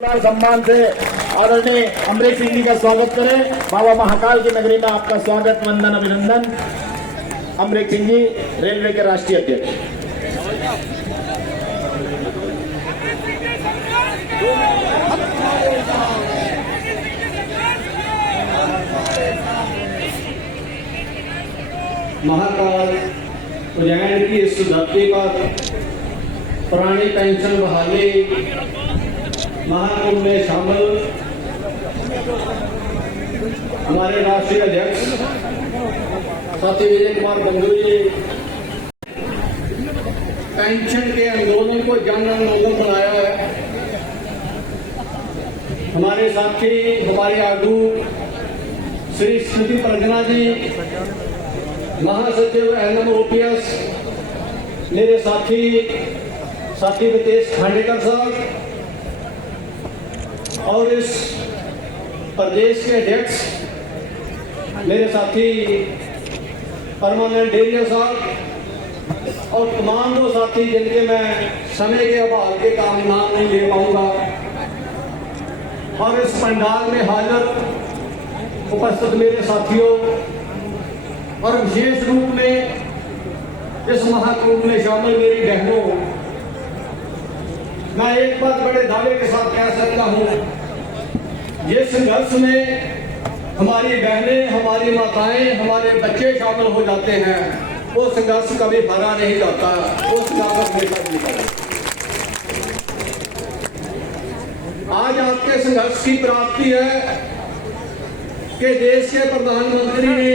सम्मान से आदरणीय अमरीक सिंह जी का स्वागत करें। बाबा महाकाल की नगरी में आपका स्वागत, वंदन, अभिनंदन। अमरीक सिंह जी, रेलवे के राष्ट्रीय अध्यक्ष। महाकाल उज्जैन की इस धरती पर पुरानी पेंशन बहाली महाकुंभ में शामिल हमारे राष्ट्रीय अध्यक्ष साथी विजय कुमार बंधु जी पेंशन के आंदोलन को जन आंदोलन बनाया है। हमारे साथी हमारे आगू श्री स्मृति प्रजना जी, महासचिव NMOPS, मेरे साथी वितेश खांडेकर साहब और इस प्रदेश के अध्यक्ष मेरे साथी परमानंद डेरिया साहब और तमाम वो साथी जिनके मैं समय के अभाव के काम नाम नहीं ले पाऊंगा, और इस पंडाल में हाजिर उपस्थित मेरे साथियों और विशेष रूप में इस महाकुंभ में शामिल मेरी बहनों, मैं एक बात बड़े दावे के साथ कह सकता हूं, ये संघर्ष में हमारी बहनें, हमारी माताएं, हमारे बच्चे शामिल हो जाते हैं, वो संघर्ष कभी हारा नहीं जाता, वो संघर्ष हमेशा जीता। आज आपके संघर्ष की प्राप्ति है कि देश के प्रधानमंत्री ने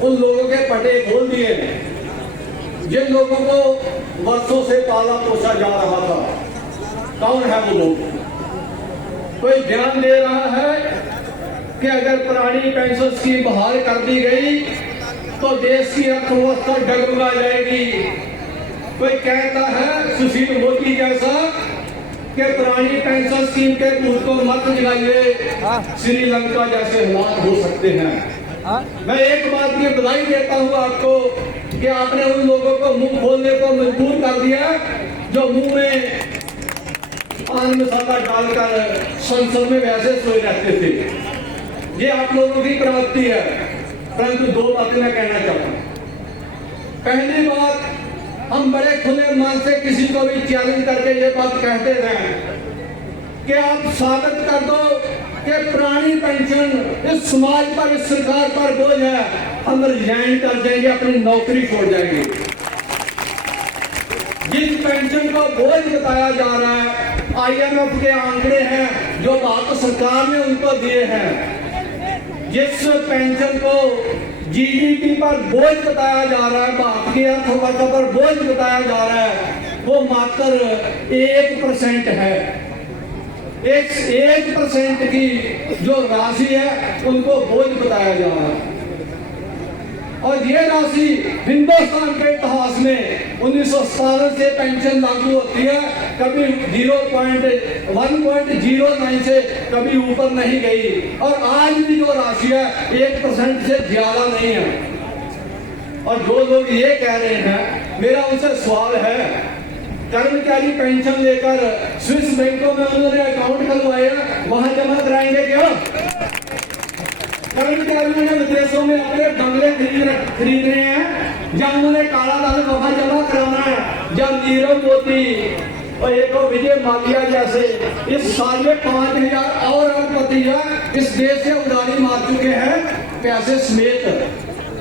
उन लोगों के पटे खोल दिए जिन लोगों को वर्षों से पाला पोसा जा रहा था। कौन है वो लोग? कोई ध्यान दे रहा है कि अगर पुरानी पेंशन स्कीम बहाल कर दी गई तो देश की अर्थव्यवस्था डगमगा जाएगी। कोई कहता है सुशील मोदी जैसा कि पुरानी पेंशन स्कीम के भूत को मत जगाइए, श्रीलंका जैसे हालात हो सकते हैं। मैं एक बात की बधाई देता हूं आपको कि आपने उन लोगों को मुंह खोलने को मजबूर कर दिया जो मुंह में पान मसाला डालकर संसद में वैसे सोए रहते थे। ये आप लोगों की प्राप्ति है। परंतु दो बातें मैं कहना चाहता हूं। पहली बात, हम बड़े खुले मन से किसी को भी चैलेंज करके ये बात कहते हैं कि आप साबित कर दो कि पुरानी पेंशन इस समाज पर, इस सरकार पर बोझ है, हम रिजाइन कर जाएंगे, अपनी नौकरी छोड़ जाएंगे। जिस पेंशन को बोझ बताया जा रहा है, IMF के आंकड़े हैं जो भारत सरकार ने उनको दिए हैं। जिस पेंशन को GDP पर बोझ बताया जा रहा है, भारत की अर्थव्यवस्था पर बोझ बताया जा रहा है, वो मात्र 1% है। 1% की जो राशि है उनको बोझ बताया जा रहा है। और ये राशि हिंदुस्तान के इतिहास में 1957 से पेंशन लागू होती है, कभी 1.09 से कभी ऊपर नहीं गई, और आज भी जो राशि है 1% से ज्यादा नहीं है। और जो लोग ये कह रहे हैं, मेरा उनसे सवाल है, कर्मचारी पेंशन लेकर स्विस बैंकों में उन्होंने अकाउंट खुलवाया, वहां जमा कराएंगे क्या? कर्मचारियों ने विदेशों में अपने बंगले खरीद रहे हैं, जब उन्होंने काला धन वहां जमा कराना है। जब नीरव मोदी और एक विजय माल्या जैसे इस साल में 5000 और अरबपति इस देश से उड़ारी मार चुके हैं पैसे समेत,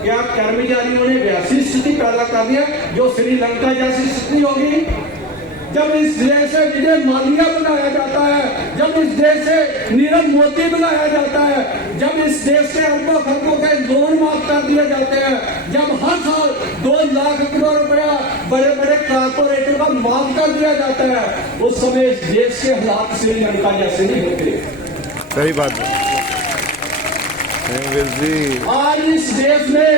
क्या कर्मचारियों ने वैसी स्थिति पैदा कर दिया जो श्रीलंका जैसी स्थिति होगी? जब इस देश से विजय माल्या बनाया जाता है, जब इस देश से नीरव मोदी बनाया जाता है, जब इस देश से अरबों खरबों के लोन माफ कर दिए जाते हैं, जब हर साल 2 लाख करोड़ रुपया बड़े बड़े कारपोरेटर का माफ कर दिया जाता है, उस समय इस देश के हालात श्रीलंका जैसे नहीं होते। सही बात है। आज इस देश में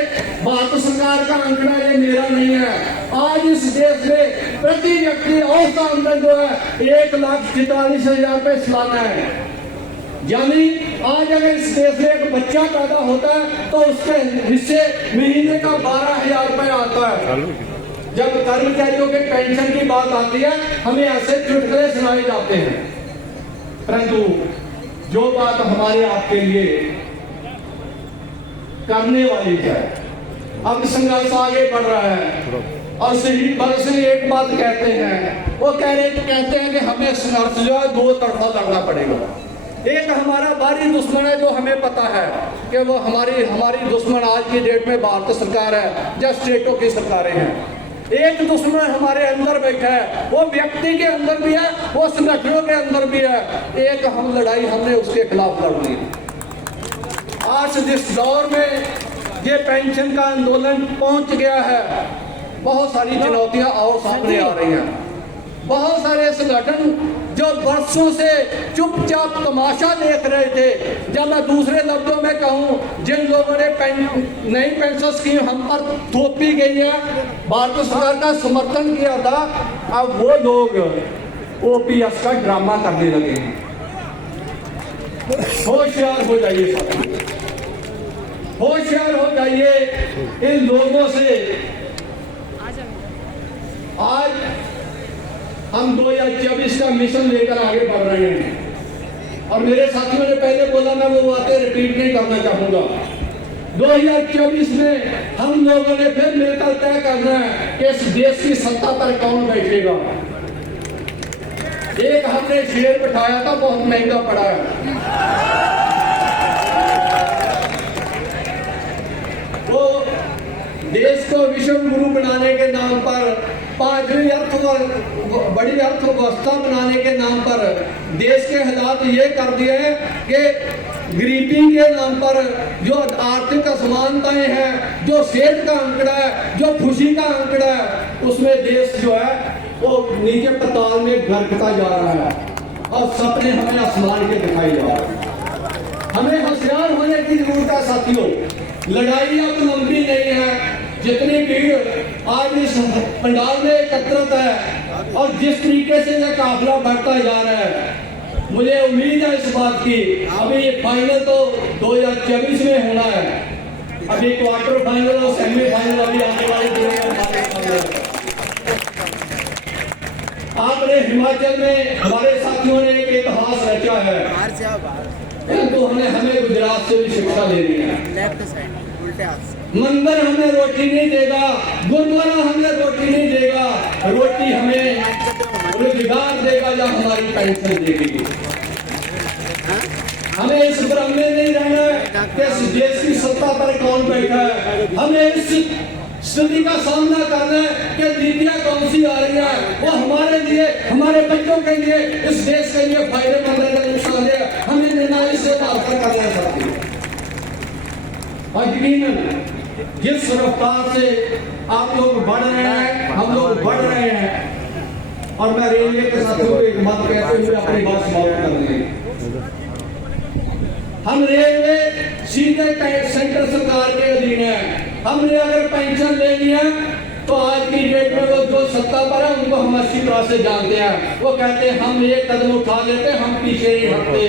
भारत सरकार का आंकड़ा, ये मेरा नहीं है, आज इस देश में प्रति व्यक्ति औसत आमदन जो है 1,44,000 रुपए सालाना है। यानी आज अगर इस देश में एक बच्चा पैदा होता है तो उसके हिस्से महीने का 12,000 रुपए आता है। जब कर्मचारियों के पेंशन की बात आती है, हमें ऐसे चुटकुले सुनाए जाते हैं। परंतु जो बात हमारे आपके लिए करने वाली है, अब संघर्ष आगे बढ़ रहा है और शहीद भगत सिंह एक बात कहते हैं, वो कहते हैं कि हमें संघर्ष जो है दो तरफा लड़ना पड़ेगा। एक हमारा बाहरी दुश्मन है जो हमें पता है कि वो हमारी दुश्मन आज की डेट में भारत सरकार है या स्टेटों की सरकारें हैं। एक दुश्मन हमारे अंदर बैठा है, वो व्यक्ति के अंदर भी है, वो संगठनों के अंदर भी है। एक हम लड़ाई हमने उसके खिलाफ लड़नी है। आज जिस दौर में ये पेंशन का आंदोलन पहुंच गया है, बहुत सारी चुनौतियां और सामने आ रही हैं। बहुत सारे संगठन जो वर्षों से चुपचाप तमाशा देख रहे थे, जब मैं दूसरे लफ्जों में कहूं, जिन लोगों ने नई पेंशन स्कीम हम पर थोपी गई है, भारत सरकार का समर्थन किया था, अब वो लोग ओपीएस का ड्रामा करने लगे हैं। होशियार हो जाइए साथियों, होशियार हो जाइए इन लोगों से। आज हम 2024 का मिशन लेकर आगे बढ़ रहे हैं और मेरे साथियों ने पहले बोला, मैं वो बातें रिपीट नहीं करना चाहूंगा। 2024 में हम लोगों ने फिर मिलकर तय करना है कि इस देश की सत्ता पर कौन बैठेगा। एक हमने शेर बिठाया था, बहुत महंगा पड़ा है। वो देश को विश्व गुरु बनाने के नाम पर, पांचवी बड़ी अर्थव्यवस्था बनाने के नाम पर देश के हालात ये कर दिए हैं कि गरीबी के नाम पर जो आर्थिक असमानताएं हैं, जो सेहत का आंकड़ा है, जो खुशी का आंकड़ा है, उसमें देश जो है वो नीचे पाताल में घरकता जा रहा है और सपने हमें आसमान के दिखाई जा रहे हैं। हमें होशियार होने की जरूरत है साथियों। लड़ाई अब लंबी नहीं है। जितनी भीड़ आज इस पंडाल में एकत्रित है और जिस तरीके से यह काफिला बढ़ता जा रहा है, मुझे उम्मीद है इस बात की, अभी ये फाइनल तो 2024 में होना है, अभी क्वार्टर फाइनल और सेमीफाइनल अभी आने वाले दिनों में हमारे सामने है। आपने हिमाचल में हमारे साथियों ने एक इतिहास रचा है, तो हमें गुजरात से भी शिक्षा लेनी है। मंदिर हमें रोटी नहीं देगा, गुरुद्वारा हमें रोटी नहीं देगा, रोटी हमें रोजगार देगा या हमारी पेंशन देगी। हमें इस भ्रम में नहीं रहना है कि इस देश की सत्ता पर कौन बैठा है। हमें इस स्थिति का सामना करना है कि नीतियां कौन सी आ रही है, वो हमारे लिए, हमारे बच्चों के लिए, इस देश के लिए फायदेमंद है, नुकसान है। हमें निर्णय से बाहर करना चाहिए। यकीनन जिस रफ्तार से आप लोग बढ़ रहे हैं, हम लोग बढ़ रहे हैं, और मैं रेलवे के साथियों को एक बात कहते हुए अपनी बात समाप्त कर देंगे। हम रेलवे सीधे सेंट्रल सरकार के अधीन है। हमने अगर पेंशन लेनी है तो आज की डेट में वो जो सत्ता पर है उनको हम अच्छी तरह से जानते हैं। वो कहते हैं हम एक कदम उठा लेते, हम पीछे नहीं हटते।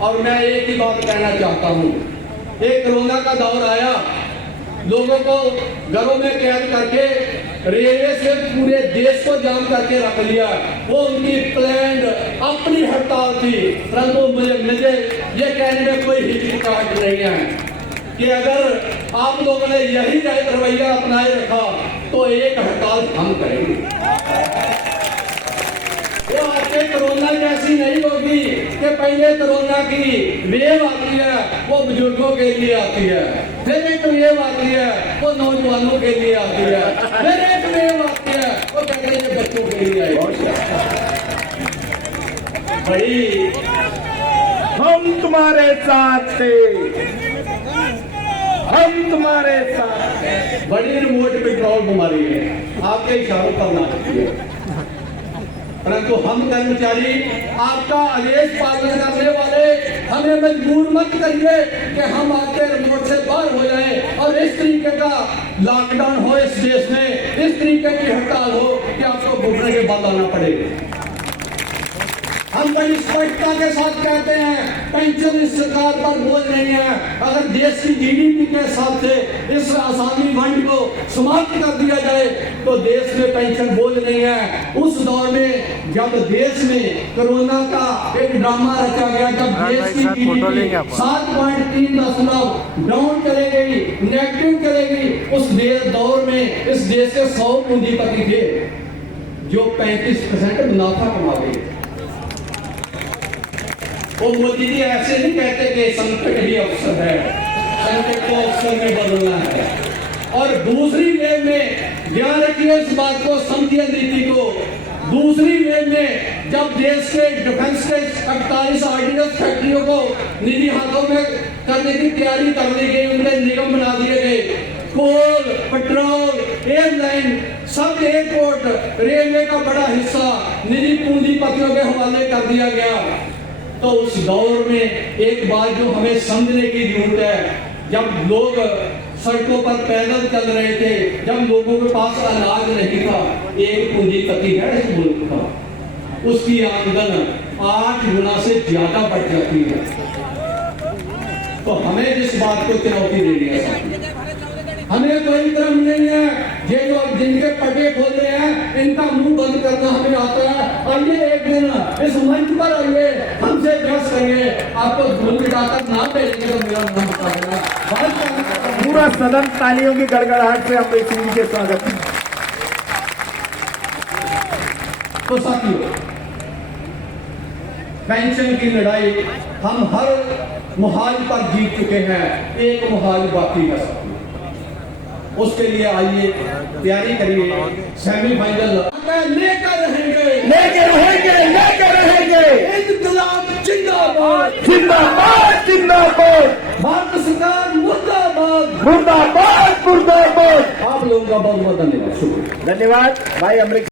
और मैं एक ही बात कहना चाहता हूँ, एक कोरोना का दौर आया, लोगों को घरों में कैद करके रेलवे से पूरे देश को जाम करके रख लिया। वो उनकी प्लान्ड अपनी हड़ताल थी, परंतु मुझे ये कहने में कोई हिचकिचाहट नहीं है कि अगर आप लोगों ने यही रवैया अपनाए रखा तो एक हड़ताल हम करेंगे। वो आपके कोरोना जैसी नहीं होगी कि पहले कोरोना की वेव आती है वो बुजुर्गों के लिए आती है, फिर एक वेव आती है वो नौजवानों के लिए आती है, फिर एक वेव आती है वो कहते हैं बच्चों के लिए आएगी। भाई हम तुम्हारे साथ थे, हम तुम्हारे साथ। बड़ी रिमोट कंट्रोल बीमारी है, आपके इशारों पर नाचती है, परंतु हम कर्मचारी आपका आदेश पालन करने वाले हमें मजबूर मत करिए कि हम आपके रिमोट से बाहर हो जाएं और इस तरीके का लॉकडाउन हो इस देश में, इस तरीके की हड़ताल हो कि आपको घूमने के बाद आना पड़ेगा। हम बड़ी स्पष्टता के साथ कहते हैं पेंशन इस सरकार पर बोझ नहीं है। अगर देश की जीडीपी के हिसाब से इस आसामी फंड को समाप्त कर दिया जाए तो देश में पेंशन बोझ नहीं है। उस दौर में जब देश में कोरोना का एक ड्रामा रचा गया, जब देश की जीडीपी 7.3 डाउन चले गई, नेगेटिव चले गई, उस दौर में इस देश के 100 पूंजीपति थे जो 35% मुनाफा कमा गए। वो मोदी जी ऐसे नहीं कहते कि संकट ही अवसर है, संकट को अवसर में बदलना है। और दूसरी वेव में ध्यान रखिए इस बात को, समझिए नीति को। दूसरी वेव में जब देश के डिफेंस के 48 ऑर्डिनेंस फैक्ट्रियों को निजी हाथों में करने की तैयारी कर ली गई, उनके निगम बना दिए गए। कोल, पेट्रोल, एयरलाइन, सब एयरपोर्ट, रेलवे का बड़ा हिस्सा निजी पूंजीपतियों के हवाले कर दिया गया। तो उस दौर में एक बात जो हमें समझने की जरूरत है, जब लोग सड़कों पर पैदल चल रहे थे, जब लोगों के पास अनाज नहीं था, एक पूंजीपति है इस मुल्क का, उसकी आमदन 8 गुना से ज्यादा बढ़ जाती है। तो हमें जिस बात को चुनौती देनी है, हमें कोई क्रम नहीं है। ये जो जिनके पटे खोल रहे हैं इनका मुंह बंद करना हमें आता है। आइए एक दिन इस मंच पर आइए, हमसे बहस करिए, आपको धूल मिटाकर ना भेजेंगे तो मेरा नाम बताएगा। पूरा सदन तालियों की गड़गड़ाहट से अमरीक सिंह जी के स्वागत। तो साथियों, पेंशन की लड़ाई हम हर मुहाल पर जीत चुके हैं, एक मुहाल बाकी है। उसके लिए आइए तैयारी करिए, सेमीफाइनल लेकर रहेंगे, लेकर रहेंगे, लेकर रहेंगे। इनकलाब जिंदाबाद, जिंदाबाद, जिंदाबाद। भारत सरकार मुर्दाबाद, मुर्दाबाद, मुर्दाबाद। आप लोगों का बहुत बहुत धन्यवाद, शुक्रिया। धन्यवाद भाई अमरीक।